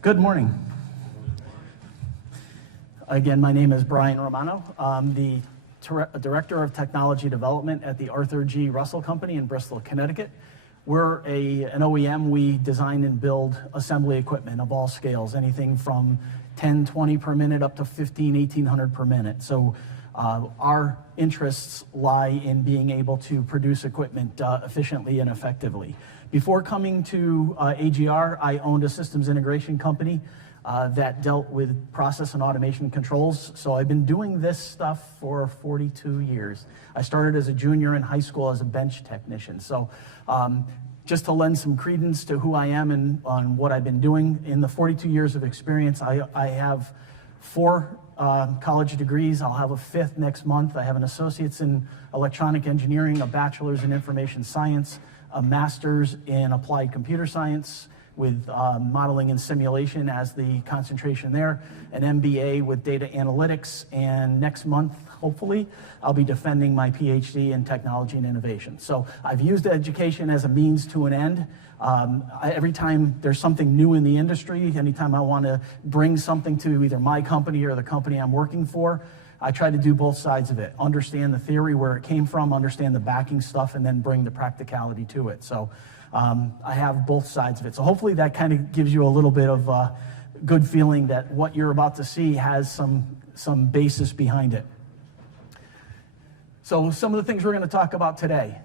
Good morning. Again, my name is Brian Romano. I'm the Director of Technology Development at the Arthur G. Russell Company in Bristol, Connecticut. We're an OEM. We design and build assembly equipment of all scales, anything from 10, 20 per minute up to 15, 1800 per minute. So our interests lie in being able to produce equipment efficiently and effectively. Before coming to AGR, I owned a systems integration company that dealt with process and automation controls. So I've been doing this stuff for 42 years. I started as a junior in high school as a bench technician. So just to lend some credence to who I am and on what I've been doing, in the 42 years of experience, I have 4 college degrees. I'll have a 5th next month. I have an associate's in electronic engineering, a bachelor's in information science, a master's in applied computer science with modeling and simulation as the concentration there, an MBA with data analytics, and next month, hopefully, I'll be defending my PhD in technology and innovation. So I've used education as a means to an end. Every time there's something new in the industry, anytime I want to bring something to either my company or the company I'm working for, I try to do both sides of it, understand the theory, where it came from, understand the backing stuff, and then bring the practicality to it. So I have both sides of it. So hopefully that kind of gives you a little bit of good feeling that what you're about to see has some basis behind it. So some of the things we're going to talk about today.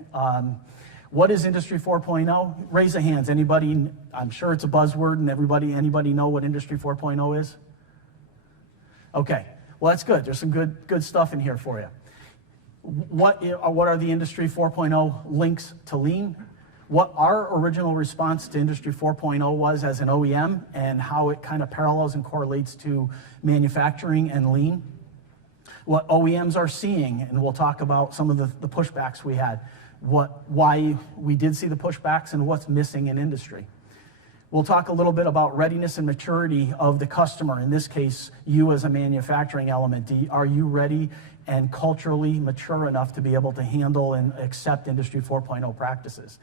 What is Industry 4.0? Raise the hands. Anybody? I'm sure it's a buzzword, and anybody know what Industry 4.0 is? Okay. Well, that's good. There's some good stuff in here for you. What are the Industry 4.0 links to Lean? What our original response to Industry 4.0 was as an OEM, and how it kind of parallels and correlates to manufacturing and Lean. What OEMs are seeing, and we'll talk about some of the pushbacks we had, why we did see the pushbacks, and what's missing in industry. We'll talk a little bit about readiness and maturity of the customer. In this case, you as a manufacturing element. Are you ready and culturally mature enough to be able to handle and accept Industry 4.0 practices?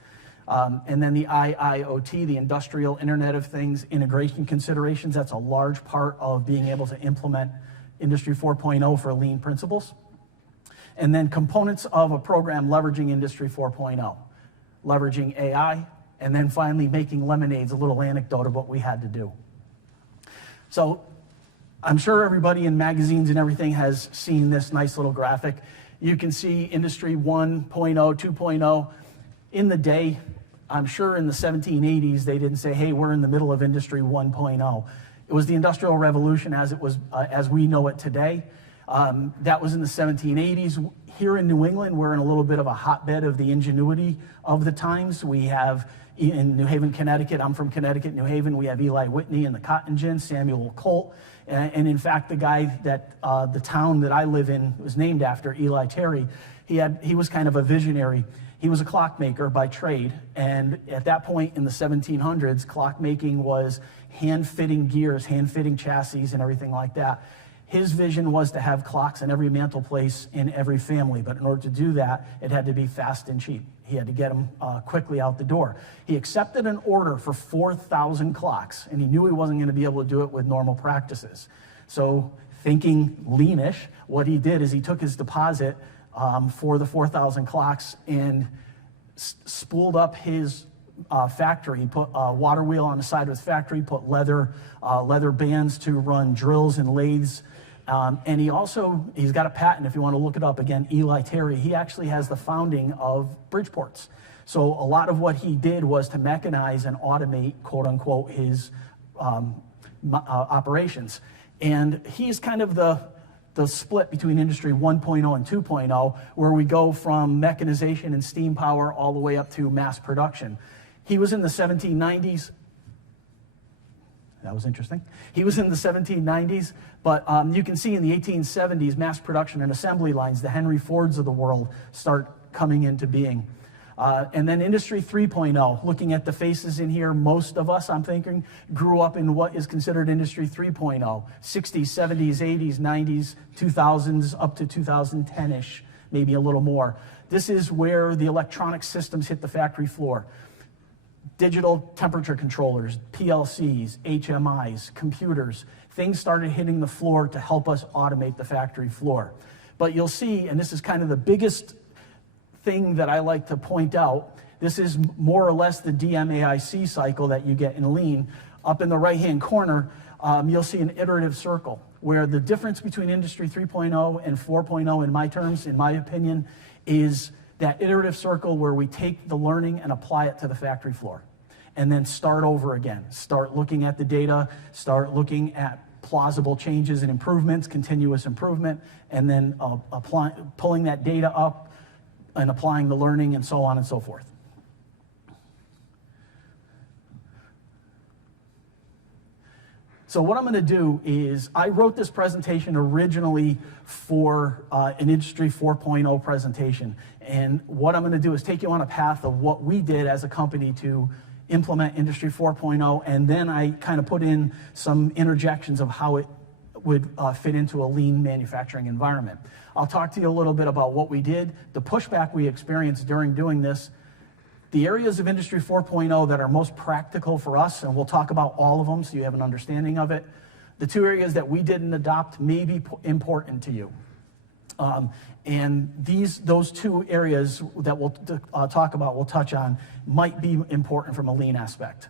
And then the IIoT, the Industrial Internet of Things integration considerations, that's a large part of being able to implement Industry 4.0 for Lean principles. And then components of a program leveraging Industry 4.0, leveraging AI, and then finally making lemonades, a little anecdote of what we had to do. So I'm sure everybody in magazines and everything has seen this nice little graphic. You can see Industry 1.0, 2.0. In the day, I'm sure in the 1780s, they didn't say, hey, we're in the middle of Industry 1.0. It was the Industrial Revolution as we know it today. That was in the 1780s. Here in New England, we're in a little bit of a hotbed of the ingenuity of the times. We have in New Haven, Connecticut, I'm from Connecticut, New Haven, we have Eli Whitney and the cotton gin, Samuel Colt. And in fact, the guy that the town that I live in was named after, Eli Terry, he was kind of a visionary. He was a clockmaker by trade, and at that point in the 1700s, clockmaking was hand-fitting gears, hand-fitting chassis, and everything like that. His vision was to have clocks in every mantelpiece in every family, but in order to do that, it had to be fast and cheap. He had to get them quickly out the door. He accepted an order for 4,000 clocks, and he knew he wasn't going to be able to do it with normal practices. So thinking leanish, what he did is he took his deposit for the 4,000 clocks and spooled up his factory. He put a water wheel on the side of his factory, put leather bands to run drills and lathes. And he's got a patent, if you want to look it up again, Eli Terry. He actually has the founding of Bridgeports. So a lot of what he did was to mechanize and automate, quote unquote, his operations. And he's kind of the split between Industry 1.0 and 2.0, where we go from mechanization and steam power all the way up to mass production. He was in the 1790s. That was interesting. He was in the 1790s, but you can see in the 1870s, mass production and assembly lines, the Henry Fords of the world, start coming into being. And then Industry 3.0, looking at the faces in here, most of us, I'm thinking, grew up in what is considered Industry 3.0, 60s, 70s, 80s, 90s, 2000s, up to 2010-ish, maybe a little more. This is where the electronic systems hit the factory floor. Digital temperature controllers, PLCs, HMIs, computers, things started hitting the floor to help us automate the factory floor. But you'll see, and this is kind of the biggest thing that I like to point out, this is more or less the DMAIC cycle that you get in Lean. Up in the right-hand corner, you'll see an iterative circle, where the difference between Industry 3.0 and 4.0 in my terms, in my opinion, is that iterative circle where we take the learning and apply it to the factory floor. And then start over again. Start looking at the data, start looking at plausible changes and improvements, continuous improvement, and then pulling that data up and applying the learning and so on and so forth. So what I'm going to do is, I wrote this presentation originally for an Industry 4.0 presentation. And what I'm going to do is take you on a path of what we did as a company to implement Industry 4.0, and then I kind of put in some interjections of how it would fit into a lean manufacturing environment. I'll talk to you a little bit about what we did, the pushback we experienced during doing this, the areas of Industry 4.0 that are most practical for us, and we'll talk about all of them so you have an understanding of it. The two areas that we didn't adopt may be important to you. And those two areas that we'll talk about, we'll touch on, might be important from a lean aspect.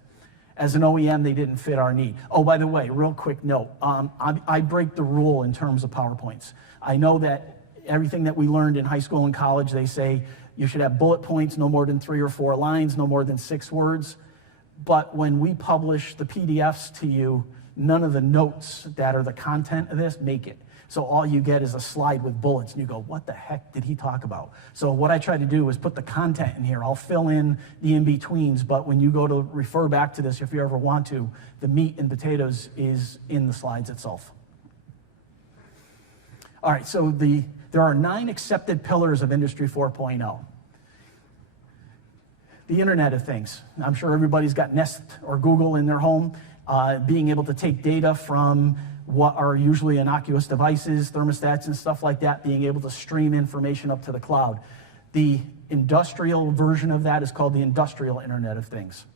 As an OEM, they didn't fit our need. Oh, by the way, real quick note, I break the rule in terms of PowerPoints. I know that everything that we learned in high school and college, they say you should have bullet points, no more than 3 or 4 lines, no more than 6 words. But when we publish the PDFs to you, none of the notes that are the content of this make it. So all you get is a slide with bullets, and you go, what the heck did he talk about? So what I try to do is put the content in here. I'll fill in the in-betweens, but when you go to refer back to this, if you ever want to, the meat and potatoes is in the slides itself. All right, so there are 9 accepted pillars of Industry 4.0. The Internet of Things. I'm sure everybody's got Nest or Google in their home. Being able to take data from what are usually innocuous devices, thermostats and stuff like that, being able to stream information up to the cloud. The industrial version of that is called the Industrial Internet of Things.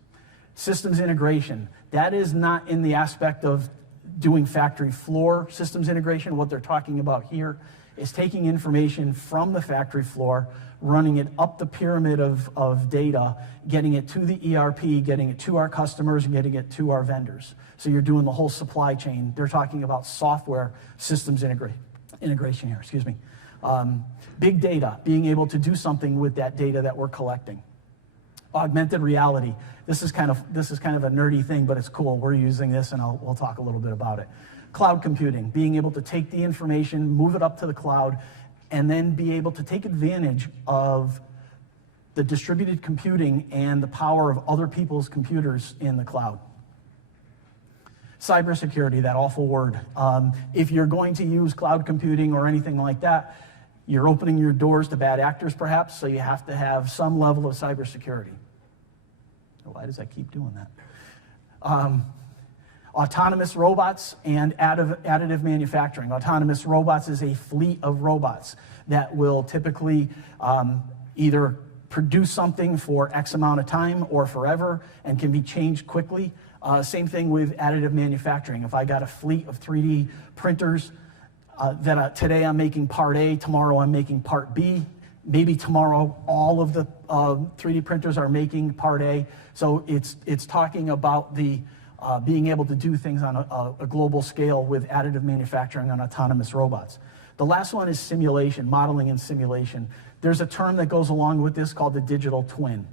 Systems integration. That is not in the aspect of doing factory floor systems integration. What they're talking about here is taking information from the factory floor, running it up the pyramid of data, getting it to the ERP, getting it to our customers, and getting it to our vendors. So you're doing the whole supply chain. They're talking about software systems integration here, excuse me. Big data, being able to do something with that data that we're collecting. Augmented reality. This is kind of a nerdy thing, but it's cool. We're using this, and we'll talk a little bit about it. Cloud computing, being able to take the information, move it up to the cloud, and then be able to take advantage of the distributed computing and the power of other people's computers in the cloud. Cybersecurity, that awful word. If you're going to use cloud computing or anything like that, you're opening your doors to bad actors perhaps, so you have to have some level of cybersecurity. Why does that keep doing that? Autonomous robots and additive manufacturing. Autonomous robots is a fleet of robots that will typically either produce something for X amount of time or forever and can be changed quickly. Same thing with additive manufacturing. If I got a fleet of 3D printers that today I'm making part A, tomorrow I'm making part B, maybe tomorrow all of the 3D printers are making part A. So it's talking about the being able to do things on a global scale with additive manufacturing on autonomous robots. The last one is simulation, modeling and simulation. There's a term that goes along with this called the digital twin.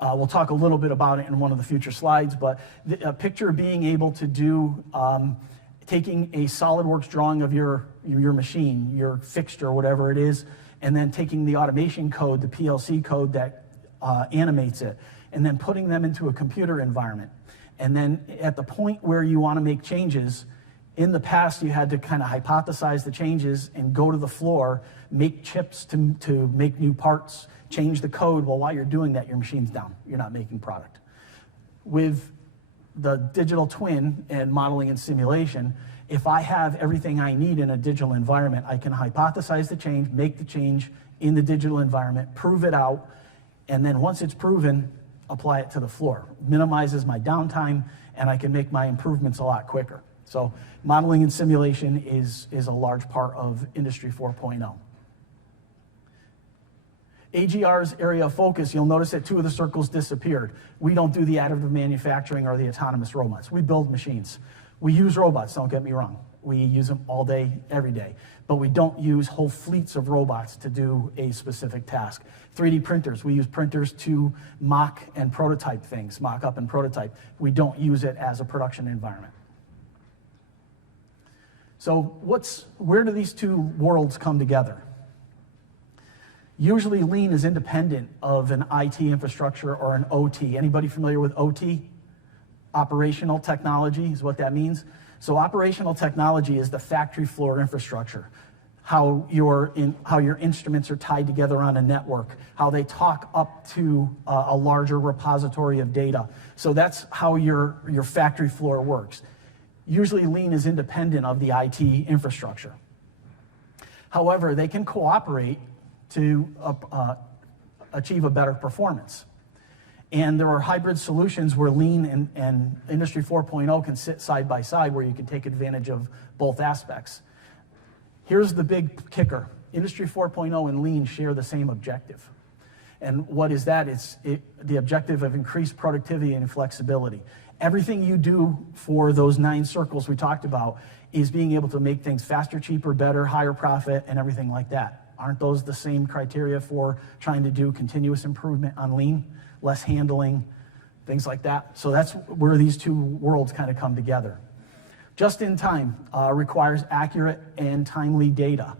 We'll talk a little bit about it in one of the future slides, but a picture being able to do, taking a SolidWorks drawing of your machine, your fixture, whatever it is, and then taking the automation code, the PLC code that animates it, and then putting them into a computer environment. And then at the point where you want to make changes, in the past you had to kind of hypothesize the changes and go to the floor, make chips to make new parts, change the code. Well, while you're doing that, your machine's down. You're not making product. With the digital twin and modeling and simulation, if I have everything I need in a digital environment, I can hypothesize the change, make the change in the digital environment, prove it out, and then once it's proven, apply it to the floor. Minimizes my downtime, and I can make my improvements a lot quicker. So modeling and simulation is a large part of Industry 4.0. AGR's area of focus, you'll notice that 2 of the circles disappeared. We don't do the additive manufacturing or the autonomous robots. We build machines. We use robots, don't get me wrong. We use them all day, every day. But we don't use whole fleets of robots to do a specific task. 3D printers, we use printers to mock and prototype things, mock up and prototype. We don't use it as a production environment. So where do these 2 worlds come together? Usually lean is independent of an IT infrastructure or an OT. Anybody familiar with OT? Operational technology is what that means. So operational technology is the factory floor infrastructure, how your instruments are tied together on a network, how they talk up to a larger repository of data. So that's how your factory floor works. Usually lean is independent of the IT infrastructure. However, they can cooperate to achieve a better performance. And there are hybrid solutions where lean and Industry 4.0 can sit side by side, where you can take advantage of both aspects. Here's the big kicker. Industry 4.0 and lean share the same objective. And what is that? It's the objective of increased productivity and flexibility. Everything you do for those 9 circles we talked about is being able to make things faster, cheaper, better, higher profit, and everything like that. Aren't those the same criteria for trying to do continuous improvement on lean? Less handling, things like that. So that's where these 2 worlds kind of come together. Just in time requires accurate and timely data.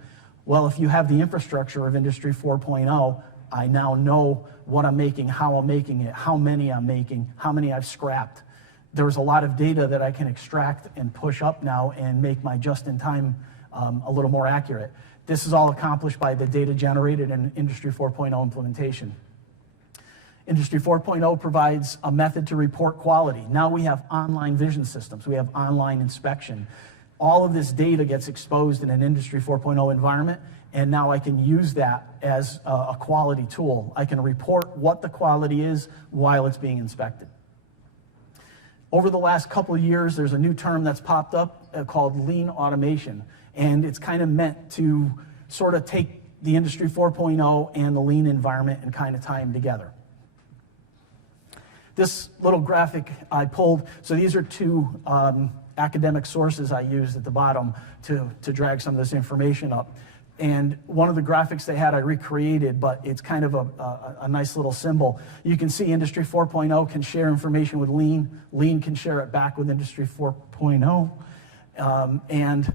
Well, if you have the infrastructure of Industry 4.0, I now know what I'm making, how I'm making it, how many I'm making, how many I've scrapped. There's a lot of data that I can extract and push up now and make my just-in-time a little more accurate. This is all accomplished by the data generated in Industry 4.0 implementation. Industry 4.0 provides a method to report quality. Now we have online vision systems. We have online inspection. All of this data gets exposed in an Industry 4.0 environment, and now I can use that as a quality tool. I can report what the quality is while it's being inspected. Over the last couple of years, there's a new term that's popped up called lean automation, and it's kind of meant to sort of take the Industry 4.0 and the lean environment and kind of tie them together. This little graphic I pulled, so these are 2 academic sources I used at the bottom to drag some of this information up. And one of the graphics they had I recreated, but it's kind of a nice little symbol. You can see Industry 4.0 can share information with lean. Lean can share it back with Industry 4.0. And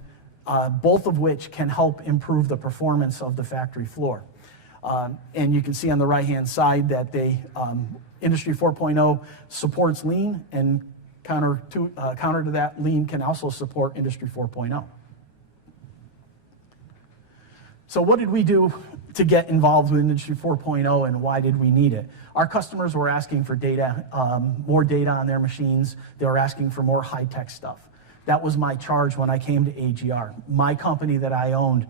both of which can help improve the performance of the factory floor. And you can see on the right-hand side that Industry 4.0 supports lean, and counter to that, lean can also support Industry 4.0. So what did we do to get involved with Industry 4.0, and why did we need it? Our customers were asking for data, more data on their machines. They were asking for more high-tech stuff. That was my charge when I came to AGR. My company that I owned,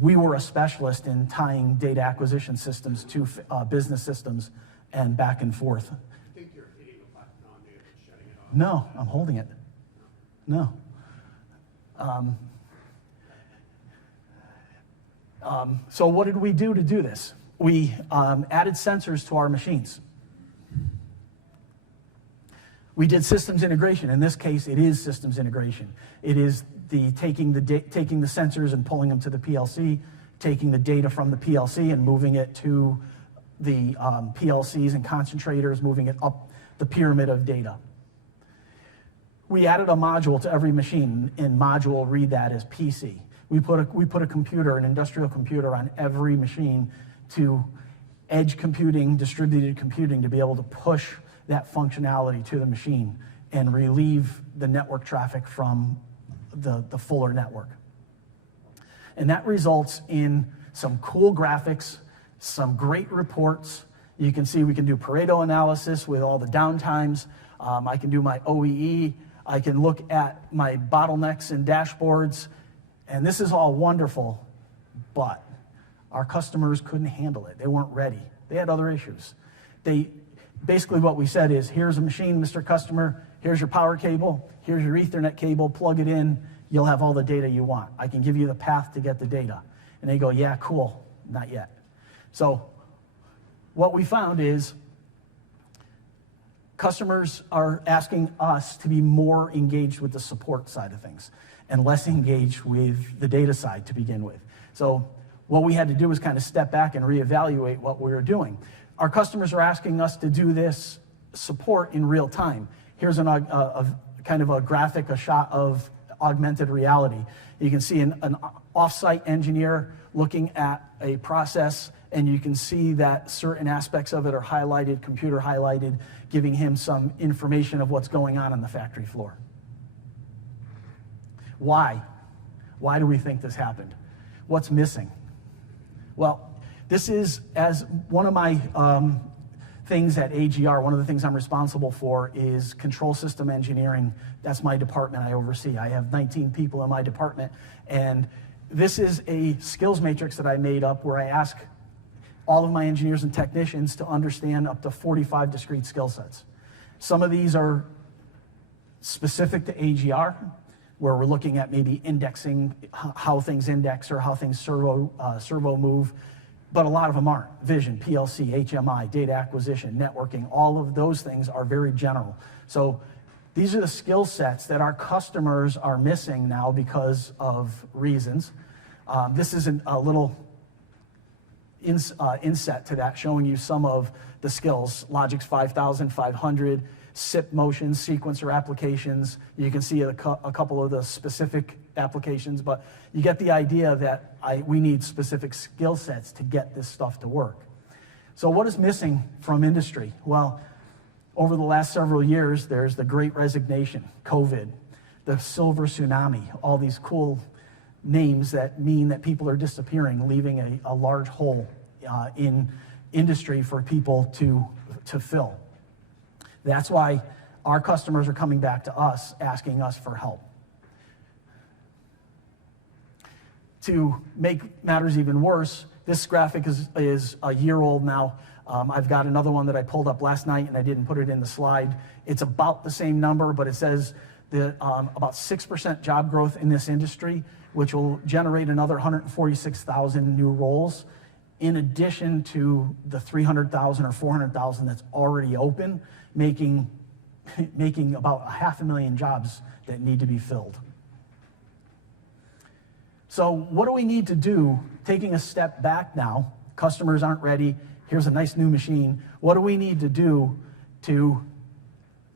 we were a specialist in tying data acquisition systems to business systems and back and forth. I think you're hitting a button on there and shutting it off. No, I'm holding it. No. So what did we do to do this? We added sensors to our machines. We did systems integration. In this case, it is systems integration. It is taking the sensors and pulling them to the PLC, taking the data from the PLC and moving it to the PLCs and concentrators, moving it up the pyramid of data. We added a module to every machine, and module, read that as PC. We put a computer, an industrial computer, on every machine to edge computing, distributed computing, to be able to push that functionality to the machine and relieve the network traffic from the fuller network. And that results in some cool graphics, some great reports. You can see we can do Pareto analysis with all the downtimes. I can do my OEE. I can look at my bottlenecks and dashboards. And this is all wonderful, but our customers couldn't handle it. They weren't ready. They had other issues. basically what we said is, here's a machine, Mr. Customer, here's your power cable, here's your Ethernet cable, plug it in, you'll have all the data you want. I can give you the path to get the data. And they go, yeah, cool, not yet. So what we found is customers are asking us to be more engaged with the support side of things and less engaged with the data side to begin with. So what we had to do was kind of step back and reevaluate what we were doing. Our customers are asking us to do this support in real time. Here's a kind of a graphic, a shot of augmented reality. You can see an off-site engineer looking at a process, and you can see that certain aspects of it are highlighted, computer highlighted, giving him some information of what's going on the factory floor. Why? Why do we think this happened? What's missing? Well, this is, as one of my things at AGR, one of the things I'm responsible for is control system engineering. That's my department I oversee. I have 19 people in my department, and this is a skills matrix that I made up where I ask all of my engineers and technicians to understand up to 45 discrete skill sets. Some of these are specific to AGR, where we're looking at maybe indexing, how things index or how things servo move, but a lot of them aren't. Vision, PLC, HMI, data acquisition, networking, all of those things are very general. So these are the skill sets that our customers are missing now because of reasons. This is a little inset to that, showing you some of the skills. Logix 5500, SIP motions, sequencer applications. You can see a couple of the specific applications, but you get the idea that we need specific skill sets to get this stuff to work. So what is missing from industry? Well, over the last several years, there's the Great Resignation, COVID, the Silver Tsunami, all these cool names that mean that people are disappearing, leaving a large hole in industry for people to fill. That's why our customers are coming back to us, asking us for help. To make matters even worse, this graphic is a year old now. I've got another one that I pulled up last night and I didn't put it in the slide. It's about the same number, but it says that about 6% job growth in this industry, which will generate another 146,000 new roles, in addition to the 300,000 or 400,000 that's already open, making about 500,000 jobs that need to be filled. So what do we need to do, taking a step back now? Customers aren't ready. Here's a nice new machine. What do we need to do to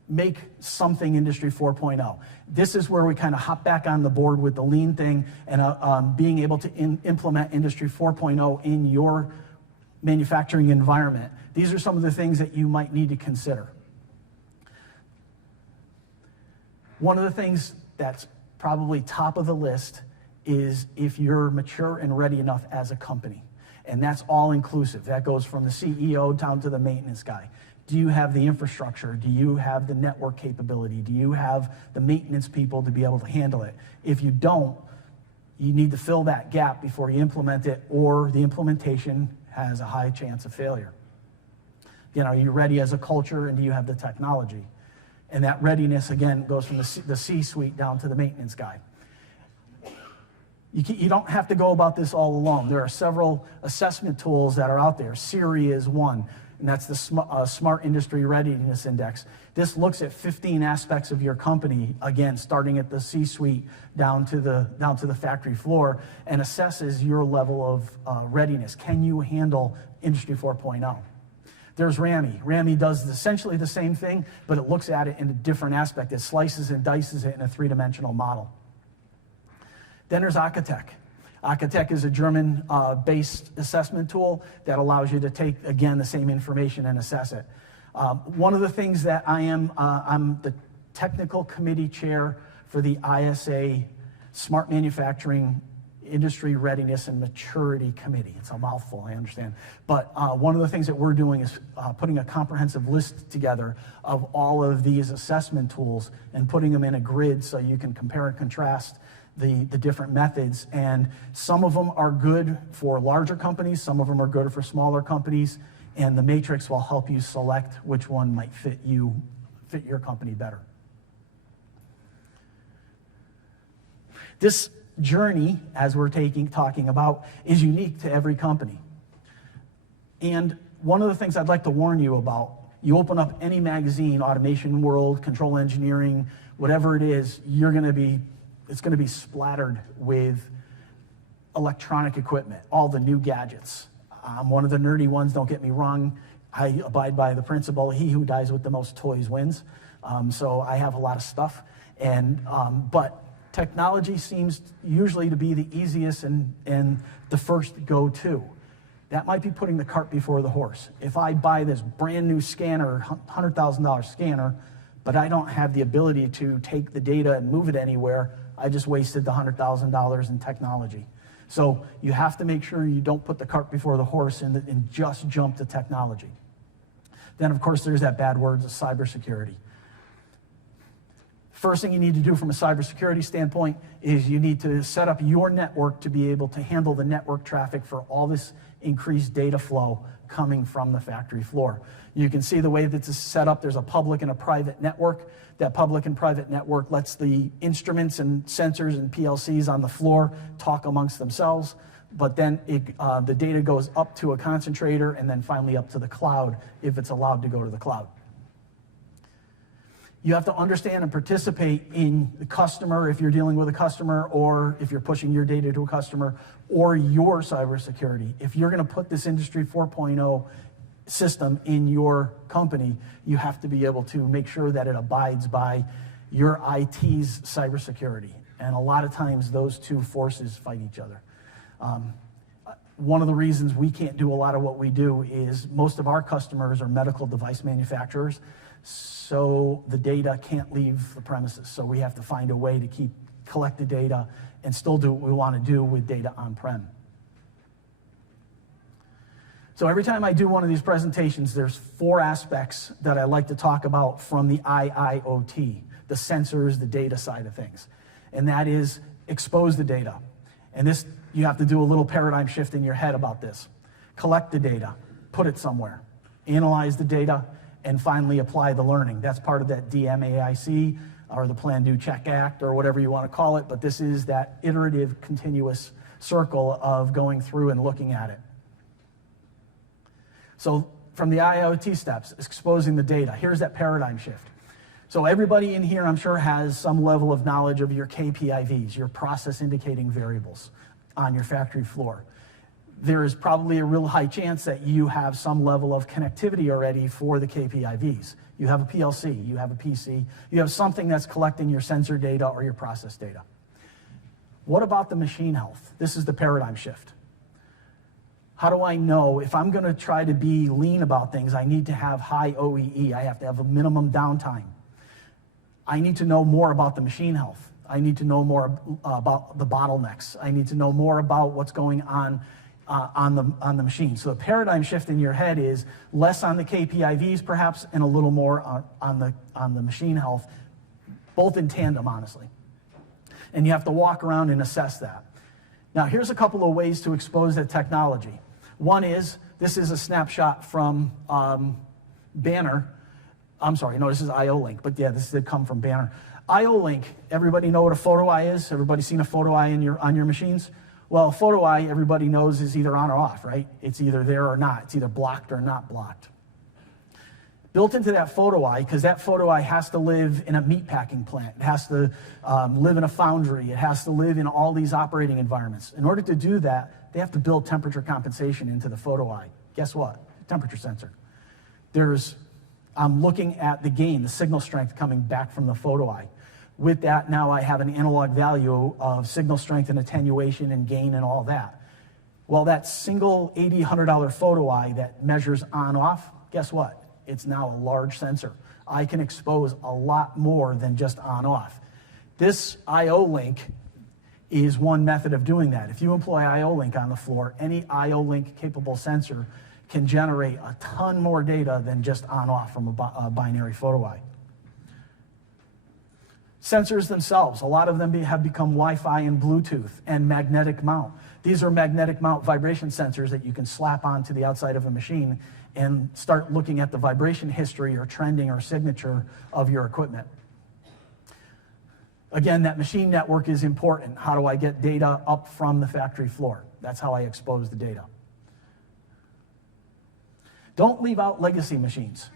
make something Industry 4.0? This is where we kind of hop back on the board with the lean thing and being able to implement Industry 4.0 in your manufacturing environment. These are some of the things that you might need to consider. One of the things that's probably top of the list is if you're mature and ready enough as a company. And that's all inclusive. That goes from the CEO down to the maintenance guy. Do you have the infrastructure? Do you have the network capability? Do you have the maintenance people to be able to handle it? If you don't, you need to fill that gap before you implement it, or the implementation has a high chance of failure. Again, are you ready as a culture, and do you have the technology? And that readiness, again, goes from the C-suite down to the maintenance guy. You don't have to go about this all alone. There are several assessment tools that are out there. Siri is one, and that's the Smart Industry Readiness Index. This looks at 15 aspects of your company, again, starting at the C-suite down to the factory floor, and assesses your level of readiness. Can you handle Industry 4.0? There's RAMI. RAMI does essentially the same thing, but it looks at it in a different aspect. It slices and dices it in a three-dimensional model. Then there's Acatec. Acatec is a German-based assessment tool that allows you to take, again, the same information and assess it. One of the things that I'm the technical committee chair for the ISA Smart Manufacturing Industry Readiness and Maturity Committee. It's a mouthful, I understand. But one of the things that we're doing is putting a comprehensive list together of all of these assessment tools and putting them in a grid so you can compare and contrast the different methods. And some of them are good for larger companies, some of them are good for smaller companies, and the matrix will help you select which one might fit your company better. This journey, as we're talking about, is unique to every company. And one of the things I'd like to warn you about, you open up any magazine, Automation World, Control Engineering, whatever it is, it's going to be splattered with electronic equipment, all the new gadgets. I'm one of the nerdy ones, don't get me wrong. I abide by the principle, he who dies with the most toys wins. So I have a lot of stuff. But technology seems usually to be the easiest and the first go-to. That might be putting the cart before the horse. If I buy this brand new scanner, $100,000 scanner, but I don't have the ability to take the data and move it anywhere, I just wasted the $100,000 in technology. So you have to make sure you don't put the cart before the horse and just jump to technology. Then, of course, there's that bad word, cybersecurity. First thing you need to do from a cybersecurity standpoint is you need to set up your network to be able to handle the network traffic for all this increased data flow coming from the factory floor. You can see the way that this is set up. There's a public and a private network. That public and private network lets the instruments and sensors and PLCs on the floor talk amongst themselves, but then the data goes up to a concentrator and then finally up to the cloud if it's allowed to go to the cloud. You have to understand and participate in the customer if you're dealing with a customer, or if you're pushing your data to a customer, or your cybersecurity. If you're going to put this Industry 4.0 system in your company, you have to be able to make sure that it abides by your IT's cybersecurity. And a lot of times those two forces fight each other. One of the reasons we can't do a lot of what we do is most of our customers are medical device manufacturers, so the data can't leave the premises. So we have to find a way to collect the data and still do what we want to do with data on-prem. So every time I do one of these presentations, there's 4 aspects that I like to talk about from the IIoT, the sensors, the data side of things. And that is expose the data. And this, you have to do a little paradigm shift in your head about this. Collect the data, put it somewhere, analyze the data, and finally apply the learning. That's part of that DMAIC, or the Plan, Do, Check, Act, or whatever you want to call it, but this is that iterative, continuous circle of going through and looking at it. So from the IoT steps, exposing the data, here's that paradigm shift. So everybody in here, I'm sure, has some level of knowledge of your KPIVs, your process indicating variables on your factory floor. There is probably a real high chance that you have some level of connectivity already for the KPIVs. You have a PLC, you have a PC, you have something that's collecting your sensor data or your process data. What about the machine health? This is the paradigm shift. How do I know if I'm going to try to be lean about things? I need to have high OEE. I have to have a minimum downtime. I need to know more about the machine health. I need to know more about the bottlenecks. I need to know more about what's going on the machine. So the paradigm shift in your head is less on the KPIVs perhaps, and a little more on the machine health, both in tandem, honestly. And you have to walk around and assess that. Now, here's a couple of ways to expose that technology. One is, this is a snapshot from Banner. I'm sorry, no, this is IO-Link, but yeah, this did come from Banner. IO-Link, everybody know what a photo eye is? Everybody seen a photo eye on your machines? Well, a photo eye, everybody knows, is either on or off, right? It's either there or not. It's either blocked or not blocked. Built into that photo eye, because that photo eye has to live in a meat packing plant. It has to live in a foundry. It has to live in all these operating environments. In order to do that, they have to build temperature compensation into the photo eye. Guess what? Temperature sensor. I'm looking at the gain, the signal strength coming back from the photo eye. With that, now I have an analog value of signal strength and attenuation and gain and all that. Well, that single $80, $100 photo eye that measures on-off, guess what? It's now a large sensor. I can expose a lot more than just on-off. This IO-Link is one method of doing that. If you employ IO-Link on the floor, any IO-Link capable sensor can generate a ton more data than just on-off from a binary photo eye. Sensors themselves, a lot of them have become Wi-Fi and Bluetooth and magnetic mount. These are magnetic mount vibration sensors that you can slap onto the outside of a machine and start looking at the vibration history or trending or signature of your equipment. Again, that machine network is important. How do I get data up from the factory floor? That's how I expose the data. Don't leave out legacy machines.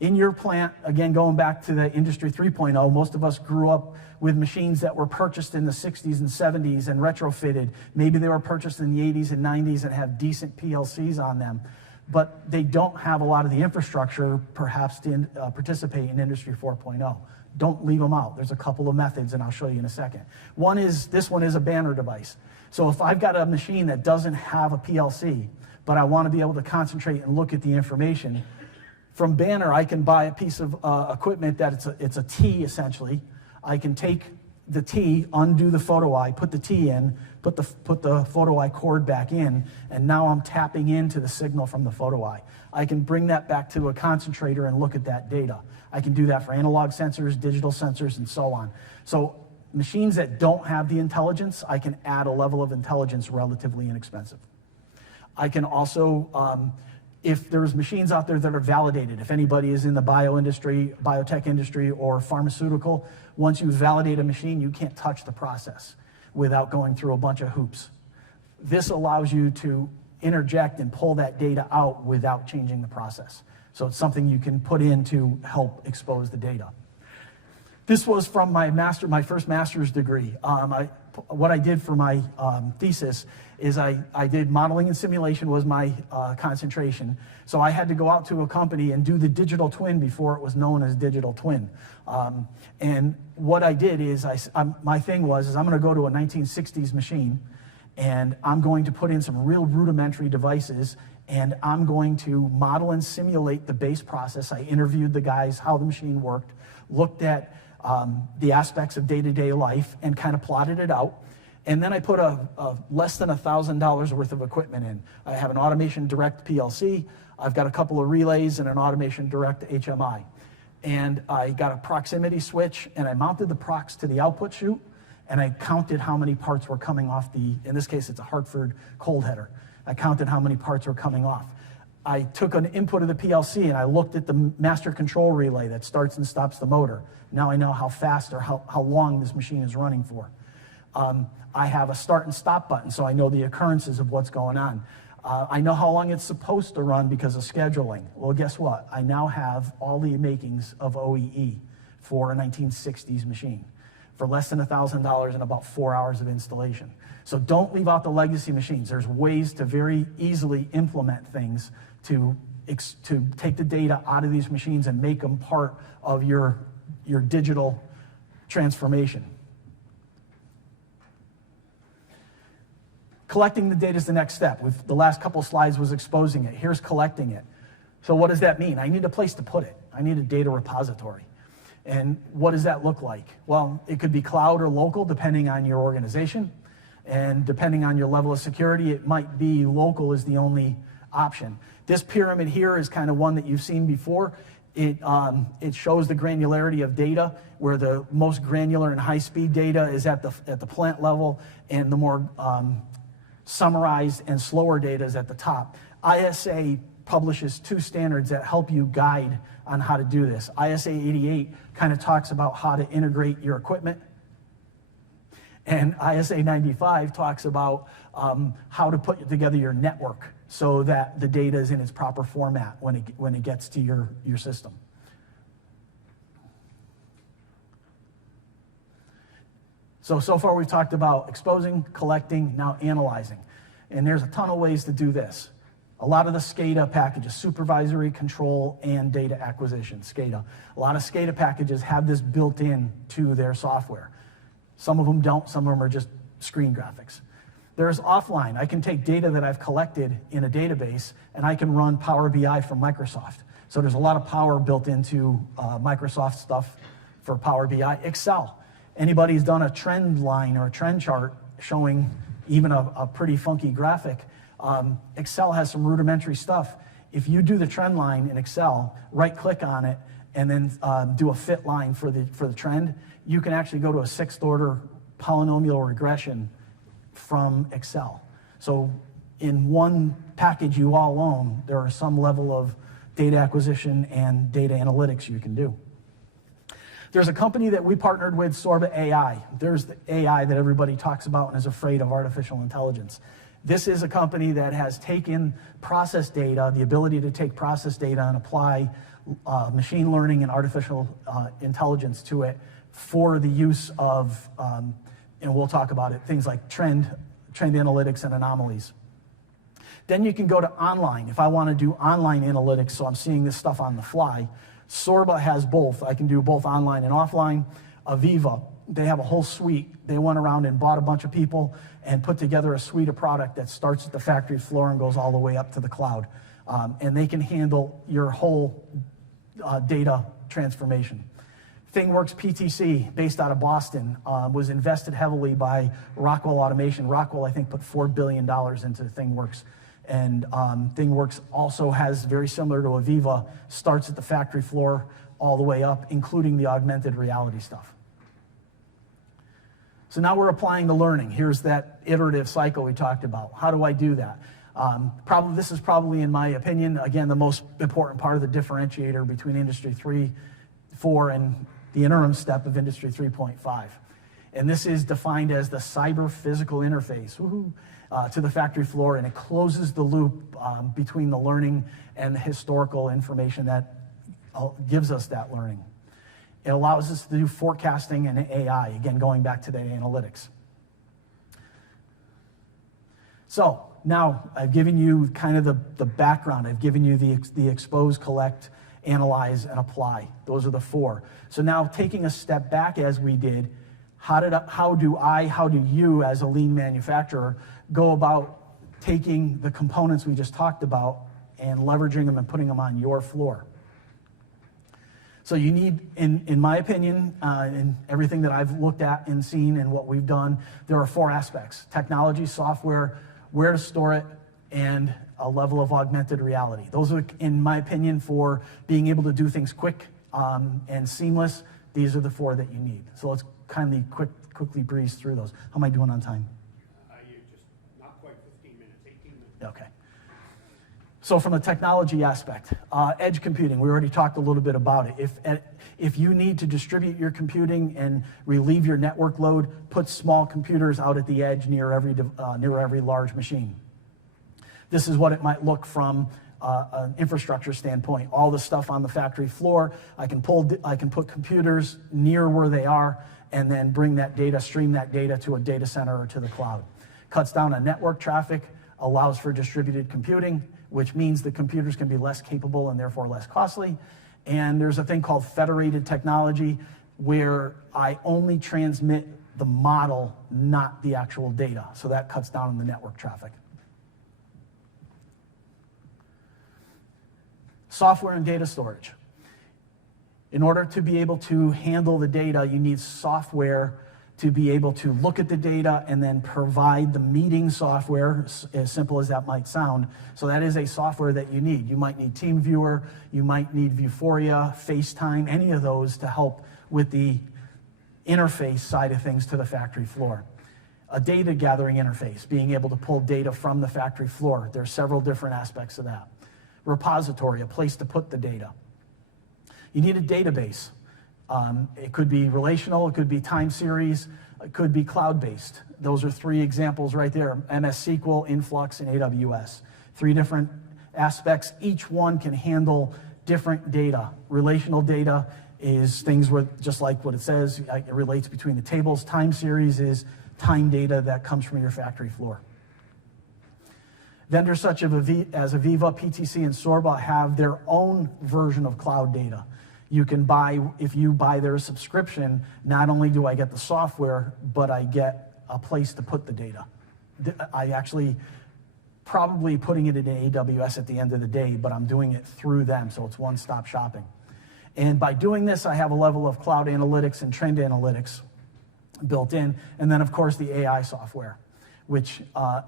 In your plant, again, going back to the Industry 3.0, most of us grew up with machines that were purchased in the 60s and 70s and retrofitted. Maybe they were purchased in the 80s and 90s and have decent PLCs on them, but they don't have a lot of the infrastructure, perhaps, to participate in Industry 4.0. Don't leave them out. There's a couple of methods, and I'll show you in a second. This one is a banner device. So if I've got a machine that doesn't have a PLC, but I want to be able to concentrate and look at the information, from Banner, I can buy a piece of equipment that it's a T, essentially. I can take the T, undo the photo eye, put the T in, put the photo eye cord back in, and now I'm tapping into the signal from the photo eye. I can bring that back to a concentrator and look at that data. I can do that for analog sensors, digital sensors, and so on. So machines that don't have the intelligence, I can add a level of intelligence relatively inexpensive. I can also, if there's machines out there that are validated, if anybody is in the biotech industry, or pharmaceutical, once you validate a machine, you can't touch the process without going through a bunch of hoops. This allows you to interject and pull that data out without changing the process. So it's something you can put in to help expose the data. This was from my first master's degree. What I did for my thesis is I did modeling and simulation was my concentration. So I had to go out to a company and do the digital twin before it was known as digital twin. And what I did is, my thing was I'm going to go to a 1960s machine, and I'm going to put in some real rudimentary devices, and I'm going to model and simulate the base process. I interviewed the guys, how the machine worked, looked at the aspects of day-to-day life, and kind of plotted it out. And then I put a less than $1,000 worth of equipment in. I have an Automation Direct PLC. I've got a couple of relays and an Automation Direct HMI. And I got a proximity switch, and I mounted the prox to the output chute, and I counted how many parts were coming off in this case, it's a Hartford cold header. I counted how many parts were coming off. I took an input of the PLC, and I looked at the master control relay that starts and stops the motor. Now I know how fast or how long this machine is running for. I have a start and stop button, so I know the occurrences of what's going on. I know how long it's supposed to run because of scheduling. Well, guess what? I now have all the makings of OEE for a 1960s machine for less than $1,000 and about 4 hours of installation. So don't leave out the legacy machines. There's ways to very easily implement things to take the data out of these machines and make them part of your digital transformation. Collecting the data is the next step. The last couple slides was exposing it. Here's collecting it. So what does that mean? I need a place to put it. I need a data repository. And what does that look like? Well, it could be cloud or local, depending on your organization. And depending on your level of security, it might be local is the only option. This pyramid here is kind of one that you've seen before. It shows the granularity of data, where the most granular and high-speed data is at the plant level, and the more summarized and slower data is at the top. ISA publishes 2 standards that help you guide on how to do this. ISA 88 kind of talks about how to integrate your equipment, and ISA 95 talks about how to put together your network so that the data is in its proper format when it gets to your system. So far we've talked about exposing, collecting, now analyzing. And there's a ton of ways to do this. A lot of the SCADA packages, supervisory control and data acquisition, SCADA. A lot of SCADA packages have this built in to their software. Some of them don't, some of them are just screen graphics. There's offline. I can take data that I've collected in a database, and I can run Power BI from Microsoft. So there's a lot of power built into Microsoft stuff for Power BI. Excel. Anybody who's done a trend line or a trend chart showing even a pretty funky graphic, Excel has some rudimentary stuff. If you do the trend line in Excel, right-click on it, and then do a fit line for the trend, you can actually go to a sixth order polynomial regression from Excel. So in one package you all own, there are some level of data acquisition and data analytics you can do. There's a company that we partnered with, Sorba AI. There's the AI that everybody talks about and is afraid of artificial intelligence. This is a company that has taken process data, the ability to take process data and apply machine learning and artificial intelligence to it for the use of, and we'll talk about it, things like trend analytics and anomalies. Then you can go to online. If I want to do online analytics, so I'm seeing this stuff on the fly, Sorba has both. I can do both online and offline. Aviva, they have a whole suite. They went around and bought a bunch of people and put together a suite of product that starts at the factory floor and goes all the way up to the cloud. And they can handle your whole data transformation. ThingWorx PTC, based out of Boston, was invested heavily by Rockwell Automation. Rockwell, I think, put $4 billion into ThingWorx. And ThingWorx also has, very similar to Aviva, starts at the factory floor all the way up, including the augmented reality stuff. So now we're applying the learning. Here's that iterative cycle we talked about. How do I do that? This is probably, in my opinion, again, the most important part of the differentiator between Industry 3.4 and the interim step of Industry 3.5. And this is defined as the cyber-physical interface to the factory floor, and it closes the loop between the learning and the historical information that gives us that learning. It allows us to do forecasting and AI, again, going back to the analytics. So now I've given you kind of the background. I've given you the expose, collect, analyze, and apply. Those are the four. So now taking a step back as we did, how do you as a lean manufacturer go about taking the components we just talked about and leveraging them and putting them on your floor? So you need, in my opinion, in everything that I've looked at and seen and what we've done, there are four aspects: technology, software, where to store it, and a level of augmented reality. Those are, in my opinion, for being able to do things quick and seamless. These are the four that you need. So let's kindly quickly breeze through those. How am I doing on time? You just not quite 15 minutes, 18 minutes. Okay. So from a technology aspect, edge computing, we already talked a little bit about it. If you need to distribute your computing and relieve your network load, put small computers out at the edge near every large machine. This is what it might look from an infrastructure standpoint. All the stuff on the factory floor, I can put computers near where they are and then bring that data, stream that data to a data center or to the cloud. Cuts down on network traffic, allows for distributed computing, which means the computers can be less capable and therefore less costly. And there's a thing called federated technology where I only transmit the model, not the actual data. So that cuts down on the network traffic. Software and data storage. In order to be able to handle the data, you need software to be able to look at the data and then provide the meeting software, as simple as that might sound. So that is a software that you need. You might need TeamViewer, you might need Vuforia, FaceTime, any of those to help with the interface side of things to the factory floor. A data gathering interface, being able to pull data from the factory floor. There are several different aspects of that. Repository, a place to put the data. You need a database. It could be relational, it could be time series, it could be cloud-based. Those are three examples right there: MS SQL, Influx, and AWS. Three different aspects. Each one can handle different data. Relational data is things where, just like what it says, it relates between the tables. Time series is time data that comes from your factory floor. Vendors such as Aviva, PTC, and Sorba have their own version of cloud data. You can buy, if you buy their subscription, not only do I get the software, but I get a place to put the data. I actually probably putting it in AWS at the end of the day, but I'm doing it through them, so it's one-stop shopping. And by doing this, I have a level of cloud analytics and trend analytics built in, and then of course the AI software, which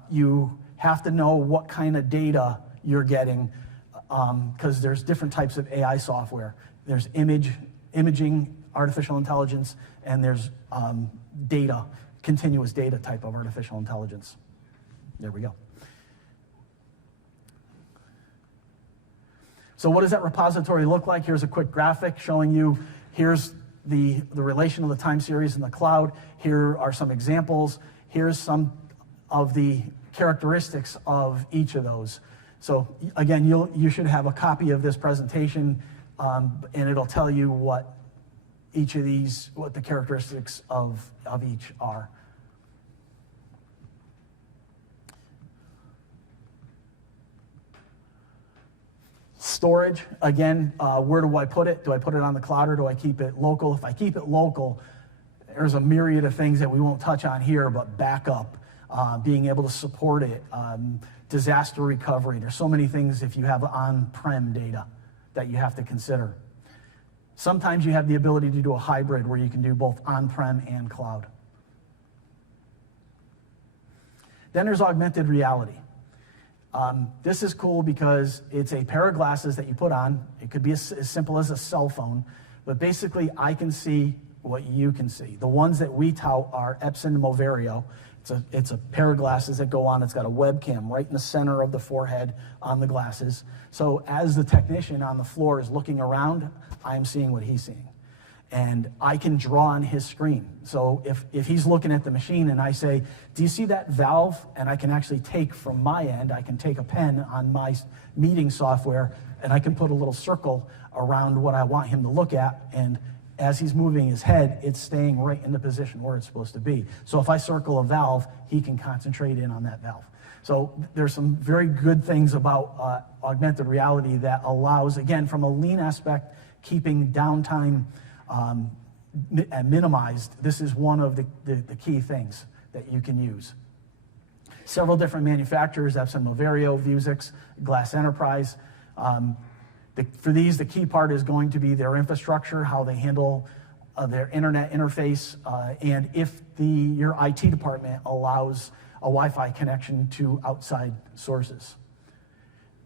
you have to know what kind of data you're getting, because there's different types of AI software. there's imaging, artificial intelligence, and there's data, continuous data type of artificial intelligence. There we go. So what does that repository look like? Here's a quick graphic showing you, here's the relation of the time series in the cloud. Here are some examples. Here's some of the characteristics of each of those. So again, you should have a copy of this presentation, and it'll tell you what each of these, what the characteristics of each are. Storage, again, where do I put it? Do I put it on the cloud or do I keep it local? If I keep it local, there's a myriad of things that we won't touch on here, but backup, being able to support it, disaster recovery. There's so many things if you have on-prem data that you have to consider. Sometimes you have the ability to do a hybrid where you can do both on-prem and cloud. Then there's augmented reality. This is cool because it's a pair of glasses that you put on. It could be as simple as a cell phone, but basically I can see what you can see. The ones that we tout are Epson and Moverio. It's a pair of glasses that go on. It's got a webcam right in the center of the forehead on the glasses. So as the technician on the floor is looking around, I'm seeing what he's seeing. And I can draw on his screen. So if he's looking at the machine and I say, do you see that valve? And I can actually take from my end, I can take a pen on my meeting software and I can put a little circle around what I want him to look at. And as he's moving his head, it's staying right in the position where it's supposed to be. So if I circle a valve, he can concentrate in on that valve. So there's some very good things about augmented reality that allows, again, from a lean aspect, keeping downtime minimized. This is one of the key things that you can use. Several different manufacturers, Epson, Moverio, Vuzix, Glass Enterprise. For these, the key part is going to be their infrastructure, how they handle their internet interface, and if your IT department allows a Wi-Fi connection to outside sources.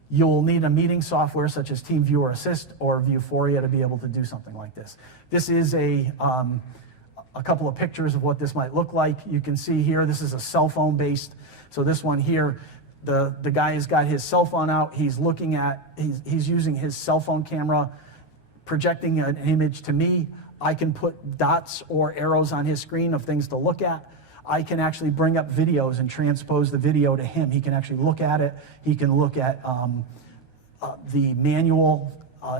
You'll need a meeting software such as TeamViewer Assist or Vuforia to be able to do something like this. This is a couple of pictures of what this might look like. You can see here, this is a cell phone based. So this one here, the guy has got his cell phone out. He's looking at, he's using his cell phone camera, projecting an image to me. I can put dots or arrows on his screen of things to look at. I can actually bring up videos and transpose the video to him. He can actually look at it. He can look at the manual,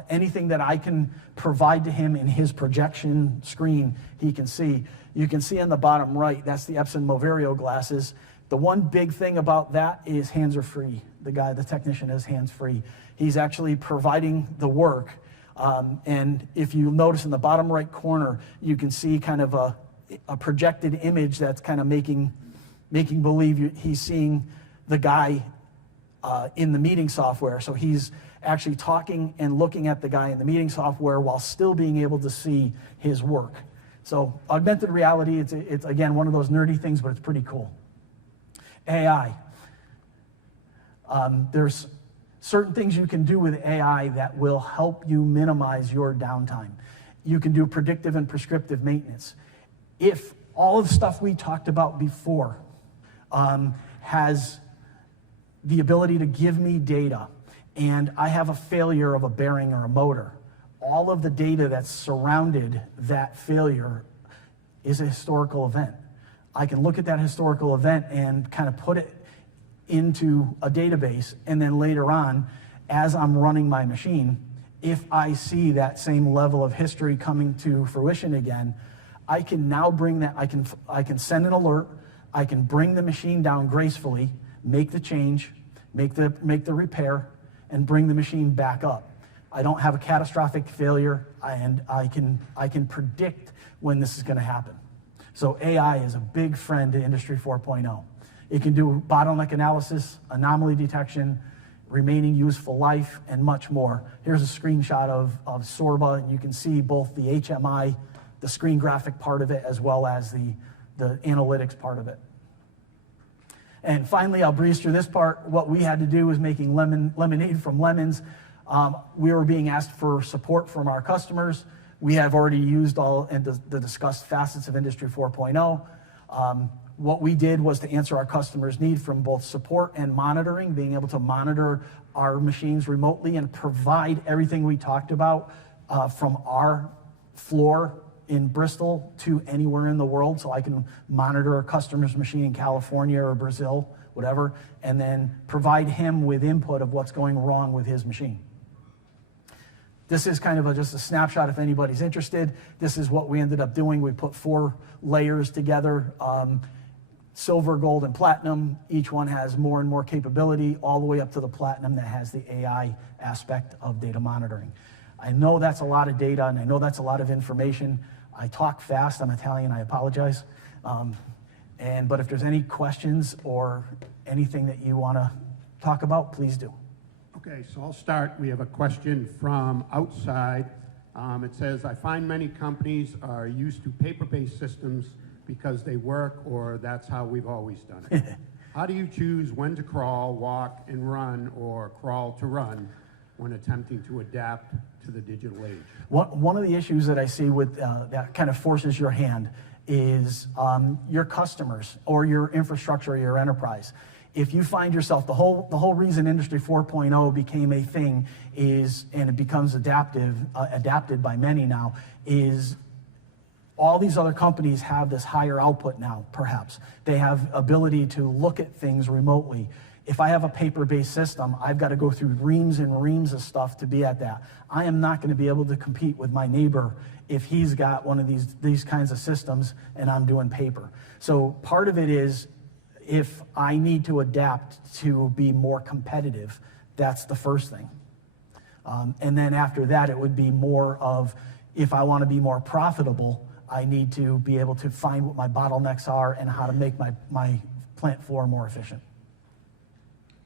anything that I can provide to him in his projection screen, he can see. You can see on the bottom right, that's the Epson Moverio glasses. The one big thing about that is hands are free. The technician is hands free. He's actually providing the work. And if you notice in the bottom right corner, you can see kind of a projected image that's kind of making believe he's seeing the guy in the meeting software. So he's actually talking and looking at the guy in the meeting software while still being able to see his work. So augmented reality, it's again, one of those nerdy things, but it's pretty cool. AI. There's certain things you can do with AI that will help you minimize your downtime. You can do predictive and prescriptive maintenance. If all of the stuff we talked about before has the ability to give me data, and I have a failure of a bearing or a motor, all of the data that's surrounded that failure is a historical event. I can look at that historical event and kind of put it into a database, and then later on, as I'm running my machine, if I see that same level of history coming to fruition again, I can now bring that, I can send an alert, I can bring the machine down gracefully, make the change, make the repair, and bring the machine back up. I don't have a catastrophic failure, and I can predict when this is going to happen. So AI is a big friend to Industry 4.0. It can do bottleneck analysis, anomaly detection, remaining useful life, and much more. Here's a screenshot of Sorba, and you can see both the HMI, the screen graphic part of it, as well as the analytics part of it. And finally, I'll breeze through this part. What we had to do was making lemonade from lemons. We were being asked for support from our customers. We have already used all and the discussed facets of Industry 4.0. What we did was to answer our customers' need from both support and monitoring, being able to monitor our machines remotely and provide everything we talked about from our floor in Bristol to anywhere in the world. So I can monitor a customer's machine in California or Brazil, whatever, and then provide him with input of what's going wrong with his machine. This is kind of just a snapshot if anybody's interested. This is what we ended up doing. We put 4 layers together, silver, gold, and platinum. Each one has more and more capability, all the way up to the platinum that has the AI aspect of data monitoring. I know that's a lot of data, and I know that's a lot of information. I talk fast. I'm Italian. I apologize. But if there's any questions or anything that you want to talk about, please do. Okay, so I'll start. We have a question from outside. It says, I find many companies are used to paper-based systems because they work, or that's how we've always done it. How do you choose when to crawl, walk, and run, or crawl to run when attempting to adapt to the digital age? One of the issues that I see with that kind of forces your hand is your customers or your infrastructure or your enterprise. If you find yourself, the whole reason Industry 4.0 became a thing is, and it becomes adapted by many now, is all these other companies have this higher output now, perhaps. They have ability to look at things remotely. If I have a paper-based system, I've got to go through reams and reams of stuff to be at that. I am not going to be able to compete with my neighbor if he's got one of these kinds of systems and I'm doing paper. So part of it is, if I need to adapt to be more competitive, that's the first thing. And then after that, it would be more of, if I want to be more profitable, I need to be able to find what my bottlenecks are and how to make my plant floor more efficient.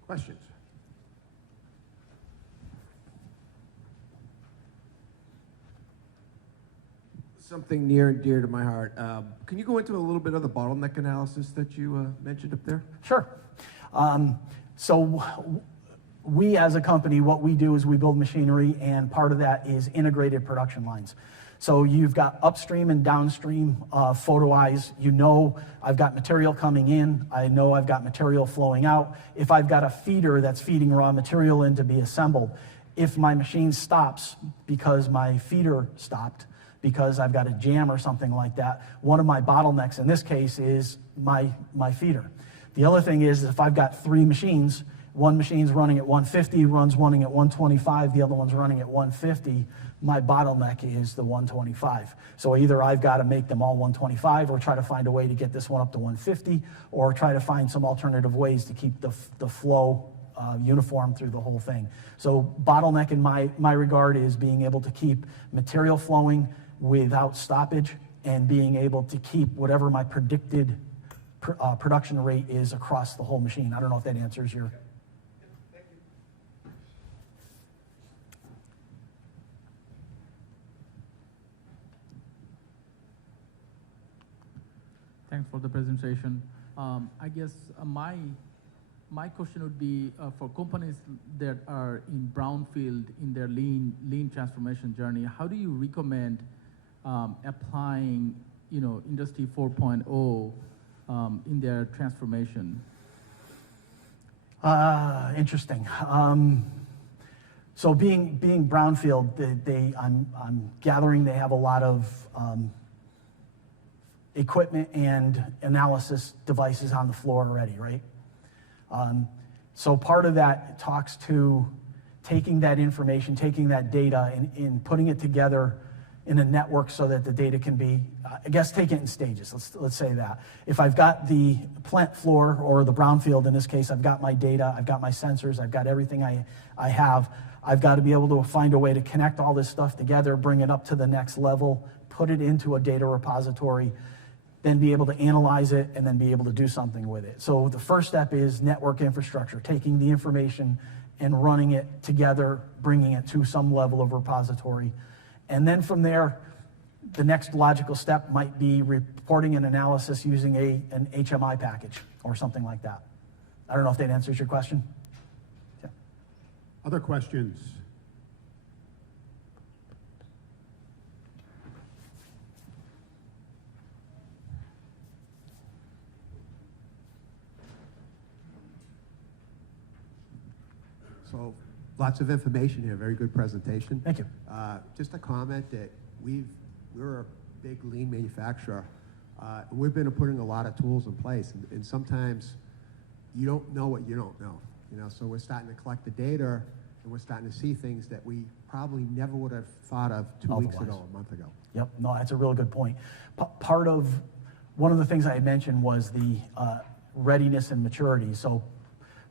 Questions? Something near and dear to my heart. Can you go into a little bit of the bottleneck analysis that you mentioned up there? Sure. So we as a company, what we do is we build machinery, and part of that is integrated production lines. So you've got upstream and downstream photo eyes. You know I've got material coming in. I know I've got material flowing out. If I've got a feeder that's feeding raw material in to be assembled, if my machine stops because my feeder stopped, because I've got a jam or something like that, one of my bottlenecks in this case is my feeder. The other thing is, if I've got 3 machines, one machine's running at 150, one's running at 125, the other one's running at 150, my bottleneck is the 125. So either I've got to make them all 125 or try to find a way to get this one up to 150, or try to find some alternative ways to keep the flow uniform through the whole thing. So bottleneck in my regard is being able to keep material flowing without stoppage, and being able to keep whatever my predicted production rate is across the whole machine. I don't know if that answers your... Thanks for the presentation. I guess my question would be for companies that are in brownfield in their lean transformation journey. How do you recommend applying, Industry 4.0 in their transformation? Interesting. So being brownfield, I'm gathering they have a lot of equipment and analysis devices on the floor already, right? So part of that talks to taking that information, taking that data, and putting it together in a network so that the data can be, I guess, take it in stages. Let's say that. If I've got the plant floor or the brownfield, in this case, I've got my data, I've got my sensors, I've got everything I have. I've got to be able to find a way to connect all this stuff together, bring it up to the next level, put it into a data repository, then be able to analyze it, and then be able to do something with it. So the first step is network infrastructure, taking the information and running it together, bringing it to some level of repository. And then from there, the next logical step might be reporting and analysis using an HMI package or something like that. I don't know if that answers your question. Yeah. Other questions? So lots of information here, very good presentation. Thank you. Just a comment that we're a big lean manufacturer. We've been putting a lot of tools in place, and sometimes you don't know what you don't know. So we're starting to collect the data, and we're starting to see things that we probably never would have thought of 2 weeks Otherwise. ago, a month ago. Yep, no, that's a real good point. One of the things I had mentioned was the readiness and maturity. So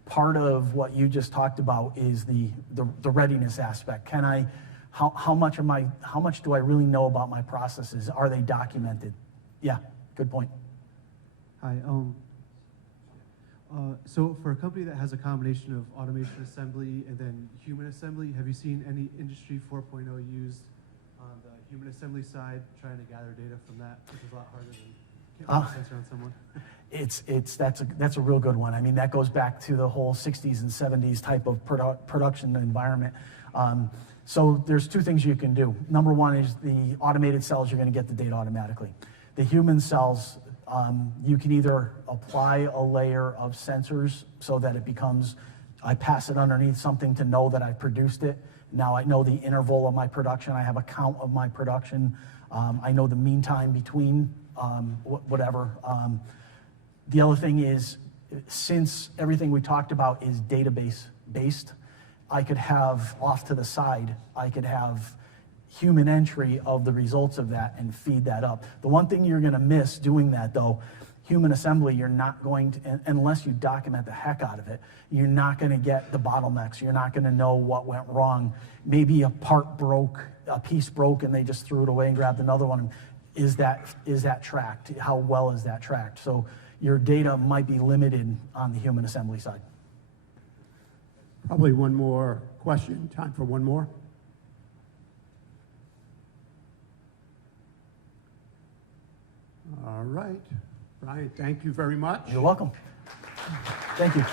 part of what you just talked about is the readiness aspect. How much do I really know about my processes? Are they documented? Yeah, good point. Hi. So for a company that has a combination of automation assembly and then human assembly, have you seen any Industry 4.0 used on the human assembly side, trying to gather data from that, which is a lot harder than getting a sensor on someone? That's a real good one. I mean, that goes back to the whole 60s and 70s type of production environment. So there's two things you can do. Number one is the automated cells, you're going to get the data automatically. The human cells, you can either apply a layer of sensors so that it becomes, I pass it underneath something to know that I produced it. Now I know the interval of my production. I have a count of my production. I know the mean time between whatever. The other thing is, since everything we talked about is database based, I could have off to the side, I could have human entry of the results of that and feed that up. The one thing you're going to miss doing that, though, human assembly, you're not going to, unless you document the heck out of it, you're not going to get the bottlenecks. You're not going to know what went wrong. Maybe a part broke, a piece broke, and they just threw it away and grabbed another one. Is that tracked? How well is that tracked? So your data might be limited on the human assembly side. Probably one more question. Time for one more. All right. Brian, thank you very much. You're welcome. Thank you.